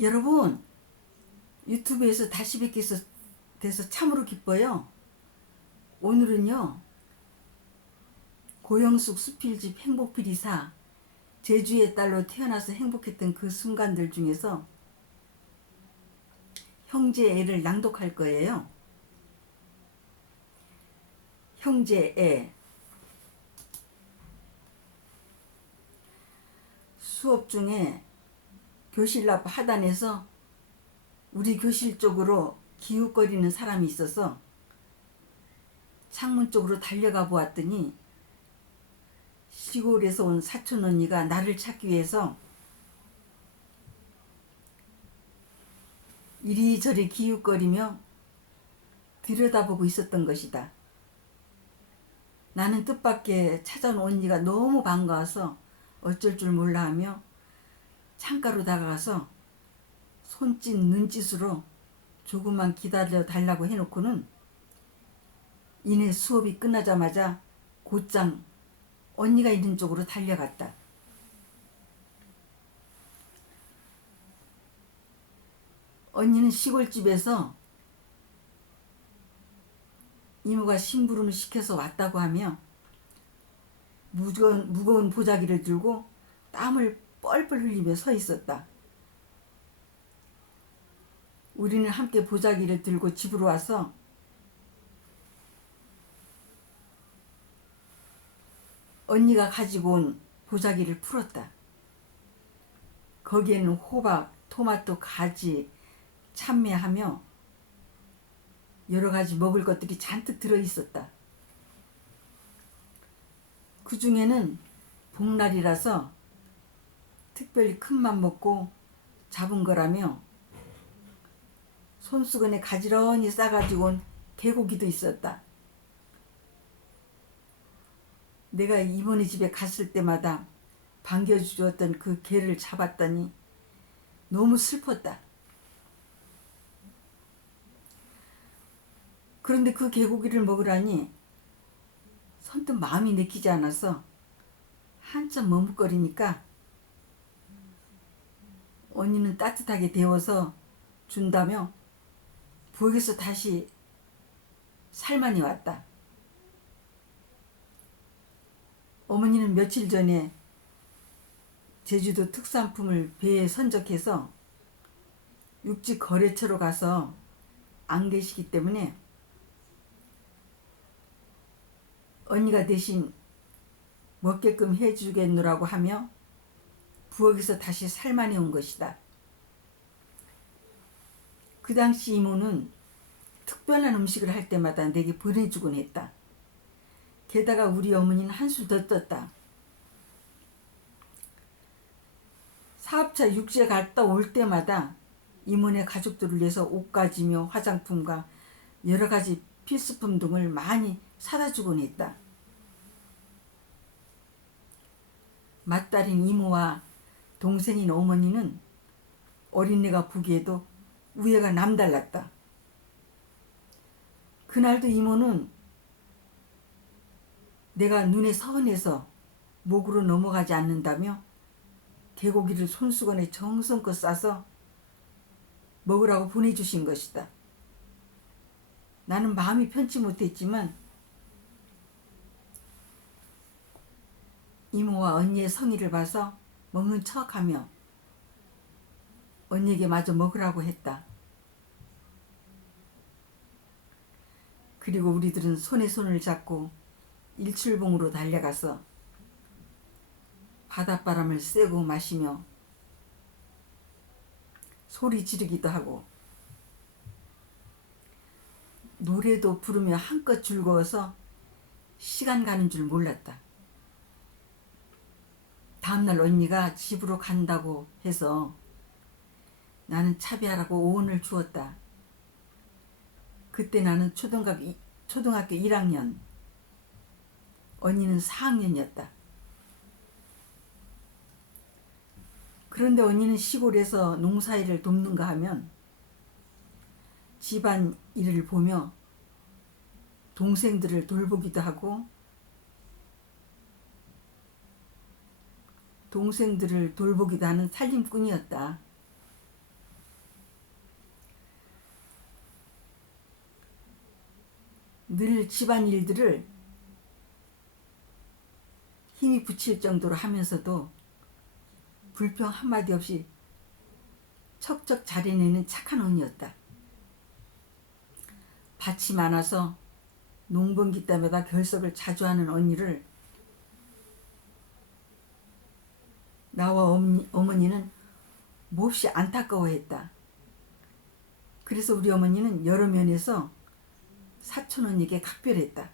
여러분, 유튜브에서 다시 뵙게 돼서 참으로 기뻐요. 오늘은요, 고영숙 수필집 행복필이사 제주의 딸로 태어나서 행복했던 그 순간들 중에서 형제애를 낭독할 거예요. 형제애. 수업 중에 교실 앞 하단에서 우리 교실 쪽으로 기웃거리는 사람이 있어서 창문 쪽으로 달려가 보았더니 시골에서 온 사촌 언니가 나를 찾기 위해서 이리저리 기웃거리며 들여다보고 있었던 것이다. 나는 뜻밖의 찾아온 언니가 너무 반가워서 어쩔 줄 몰라 하며 창가로 다가가서 손짓 눈짓으로 조금만 기다려 달라고 해놓고는 이내 수업이 끝나자마자 곧장 언니가 있는 쪽으로 달려갔다. 언니는 시골집에서 이모가 심부름을 시켜서 왔다고 하며 무거운 보자기를 들고 땀을 뻘뻘 흘리며 서 있었다. 우리는 함께 보자기를 들고 집으로 와서 언니가 가지고 온 보자기를 풀었다. 거기에는 호박, 토마토, 가지, 참외하며 여러 가지 먹을 것들이 잔뜩 들어있었다. 그 중에는 복날이라서 특별히 큰맘 먹고 잡은 거라며 손수건에 가지런히 싸가지고 온 개고기도 있었다. 내가 이모네 집에 갔을 때마다 반겨주었던 그 개를 잡았더니 너무 슬펐다. 그런데 그 개고기를 먹으라니 선뜻 마음이 내키지 않아서 한참 머뭇거리니까 언니는 따뜻하게 데워서 준다며 부엌에서 다시 살만이 왔다. 어머니는 며칠 전에 제주도 특산품을 배에 선적해서 육지 거래처로 가서 안 계시기 때문에 언니가 대신 먹게끔 해주겠노라고 하며 부엌에서 다시 살만해 온 것이다. 그 당시 이모는 특별한 음식을 할 때마다 내게 보내주곤 했다. 게다가 우리 어머니는 한술 더 떴다. 사업차 육지에 갔다 올 때마다 이모네 가족들을 위해서 옷가지며 화장품과 여러 가지 필수품 등을 많이 사다 주곤 했다. 맏딸인 이모와 동생인 어머니는 어린애가 보기에도 우애가 남달랐다. 그날도 이모는 내가 눈에 선해서 목으로 넘어가지 않는다며 개고기를 손수건에 정성껏 싸서 먹으라고 보내주신 것이다. 나는 마음이 편치 못했지만 이모와 언니의 성의를 봐서 먹는 척하며 언니에게 마저 먹으라고 했다. 그리고 우리들은 손에 손을 잡고 일출봉으로 달려가서 바닷바람을 쐬고 마시며 소리 지르기도 하고 노래도 부르며 한껏 즐거워서 시간 가는 줄 몰랐다. 다음날 언니가 집으로 간다고 해서 나는 차비하라고 오은을 주었다. 그때 나는 초등학교 1학년, 언니는 4학년이었다. 그런데 언니는 시골에서 농사일을 돕는가 하면 집안 일을 보며 동생들을 돌보기도 하고 하는 살림꾼이었다. 늘 집안일들을 힘이 붙일 정도로 하면서도 불평 한마디 없이 척척 잘해내는 착한 언니였다. 밭이 많아서 농번기 때마다 결석을 자주 하는 언니를 나와 어머니는 몹시 안타까워했다. 그래서 우리 어머니는 여러 면에서 사촌 언니에게 각별했다.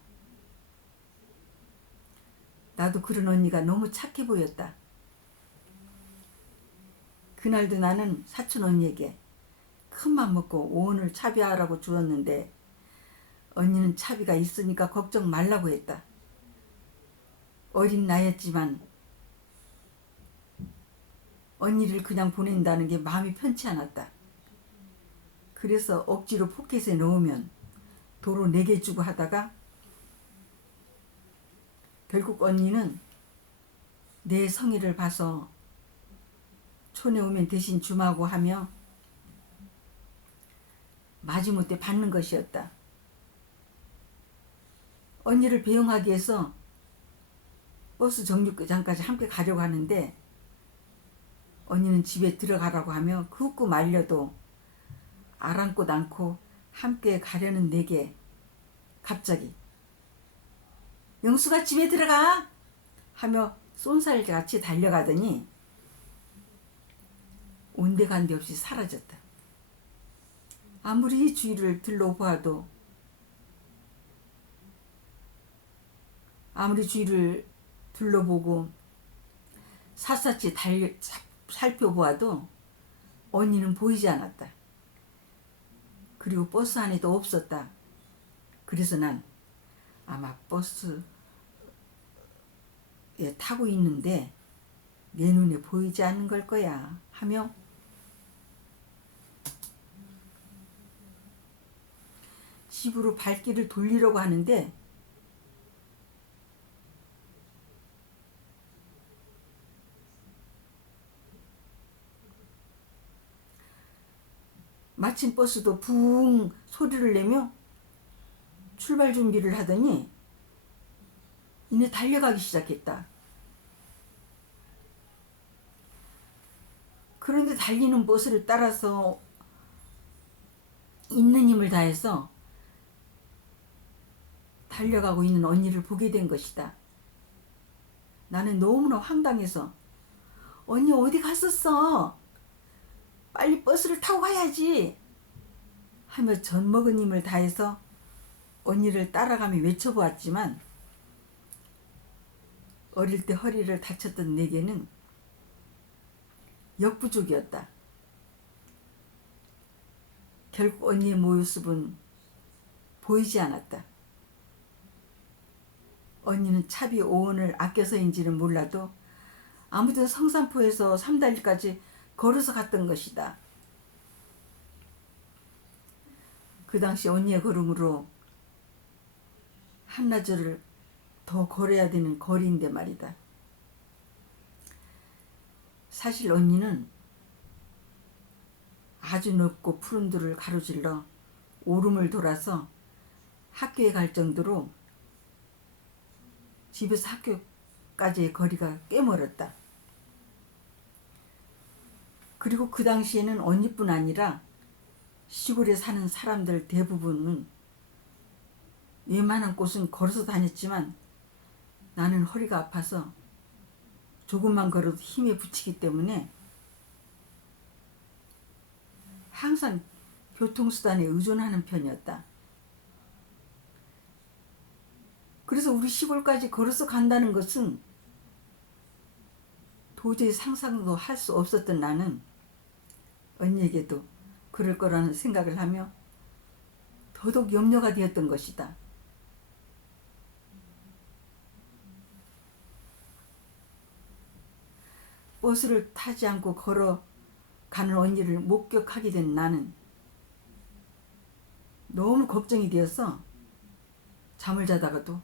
나도 그런 언니가 너무 착해 보였다. 그날도 나는 사촌 언니에게 큰맘 먹고 오늘 차비하라고 주었는데 언니는 차비가 있으니까 걱정 말라고 했다. 어린 나이였지만 언니를 그냥 보낸다는 게 마음이 편치 않았다. 그래서 억지로 포켓에 넣으면 도로 4개 주고 하다가 결국 언니는 내 성의를 봐서 촌에 오면 대신 주마고 하며 마지못해 받는 것이었다. 언니를 배웅하기 위해서 버스 정류장까지 함께 가려고 하는데 언니는 집에 들어가라고 하며 굽고 말려도 아랑곳 않고 함께 가려는 내게 갑자기 영수가 집에 들어가 하며 쏜살같이 달려가더니 온데간데 없이 사라졌다. 아무리 주위를 둘러보아도 아무리 주위를 둘러보고 샅샅이 살펴보아도 언니는 보이지 않았다. 그리고 버스 안에도 없었다. 그래서 난 아마 버스에 타고 있는데 내 눈에 보이지 않는 걸 거야 하며 집으로 발길을 돌리려고 하는데 마침 버스도 붕 소리를 내며 출발 준비를 하더니 이내 달려가기 시작했다. 그런데 달리는 버스를 따라서 있는 힘을 다해서 달려가고 있는 언니를 보게 된 것이다. 나는 너무나 황당해서 언니 어디 갔었어? 빨리 버스를 타고 가야지 하며 젖먹은 힘을 다해서 언니를 따라가며 외쳐보았지만 어릴 때 허리를 다쳤던 내게는 역부족이었다. 결국 언니의 모습은 보이지 않았다. 언니는 차비 5원을 아껴서인지는 몰라도 아무튼 성산포에서 삼다리까지 걸어서 갔던 것이다. 그 당시 언니의 걸음으로 한나절을 더 걸어야 되는 거리인데 말이다. 사실 언니는 아주 넓고 푸른 들을 가로질러 오름을 돌아서 학교에 갈 정도로 집에서 학교까지의 거리가 꽤 멀었다. 그리고 그 당시에는 언니뿐 아니라 시골에 사는 사람들 대부분은 웬만한 곳은 걸어서 다녔지만 나는 허리가 아파서 조금만 걸어도 힘에 부치기 때문에 항상 교통수단에 의존하는 편이었다. 그래서 우리 시골까지 걸어서 간다는 것은 도저히 상상도 할 수 없었던 나는 언니에게도 그럴 거라는 생각을 하며 더더욱 염려가 되었던 것이다. 버스를 타지 않고 걸어가는 언니를 목격하게 된 나는 너무 걱정이 되어서 잠을 자다가도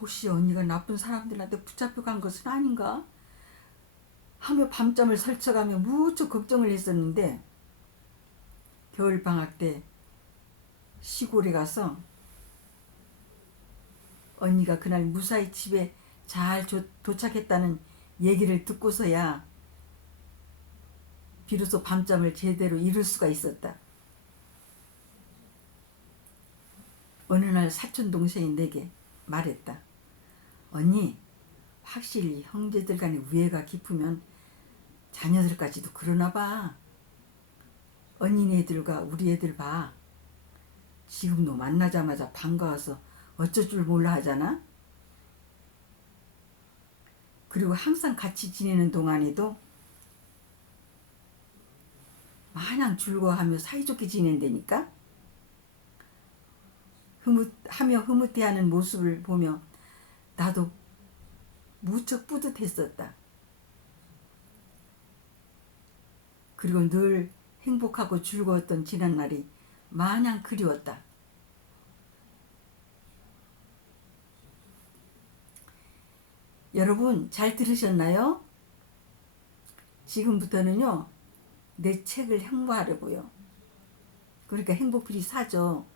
혹시 언니가 나쁜 사람들한테 붙잡혀 간 것은 아닌가 하며 밤잠을 설쳐가며 무척 걱정을 했었는데 겨울방학 때 시골에 가서 언니가 그날 무사히 집에 잘 도착했다는 얘기를 듣고서야 비로소 밤잠을 제대로 이룰 수가 있었다. 어느 날 사촌 동생이 내게 말했다. 언니, 확실히 형제들 간의 우애가 깊으면 자녀들까지도 그러나 봐. 언니네 애들과 우리 애들 봐. 지금도 만나자마자 반가워서 어쩔 줄 몰라 하잖아. 그리고 항상 같이 지내는 동안에도 마냥 즐거워하며 사이좋게 지낸다니까. 흐뭇해하는 모습을 보며 나도 무척 뿌듯했었다. 그리고 늘 행복하고 즐거웠던 지난날이 마냥 그리웠다. 여러분 잘 들으셨나요? 지금부터는요 내 책을 홍보하려고요. 그러니까 행복필이 사죠.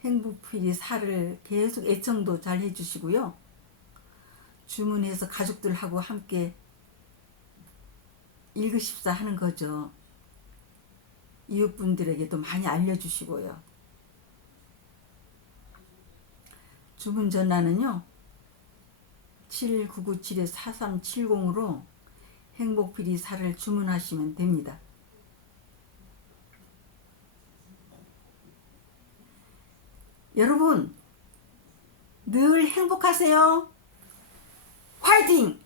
행복필이 사를 계속 애청도 잘 해주시고요. 주문해서 가족들하고 함께 읽으십사 하는 거죠. 이웃분들에게도 많이 알려주시고요. 주문 전화는요 7997-4370으로 행복필이 사를 주문하시면 됩니다. 여러분 늘 행복하세요. 화이팅!